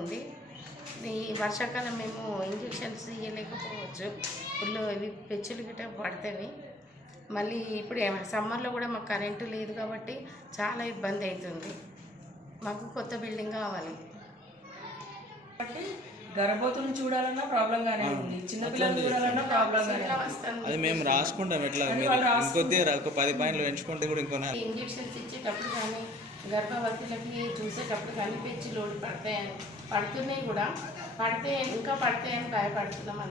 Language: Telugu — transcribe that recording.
ఉంది. ఈ వర్షాకాలం మేము ఇంజెక్షన్స్ ఇవ్వలేకపోవచ్చు, ఫుల్ ఇవి పెచ్చులు గిట్ట పడతాయి. మళ్ళీ ఇప్పుడు సమ్మర్లో కూడా మాకు కరెంటు లేదు కాబట్టి చాలా ఇబ్బంది అవుతుంది. మాకు కొత్త బిల్డింగ్ కావాలి. గర్భవతులను చూడాలన్నా ప్రాబ్లం గానే ఉంది, చిన్నపిల్లలు చూడాలన్నా ప్రాబ్లం గానే వస్తుంది. అది మేము రాసుకుంటాం. ఎట్లా ఇంకొద్దిగా ఒక 10 పాయింట్లు పెంచుకుంటే కూడా ఇంకో ఇంజెక్షన్స్ ఇచ్చేటప్పుడు కానీ గర్భవతులకి చూసేటప్పుడు కానీ పెచ్చులు పడుతున్నాయి కూడా, ఇంకా పడతాయని భయపడుతున్నాం.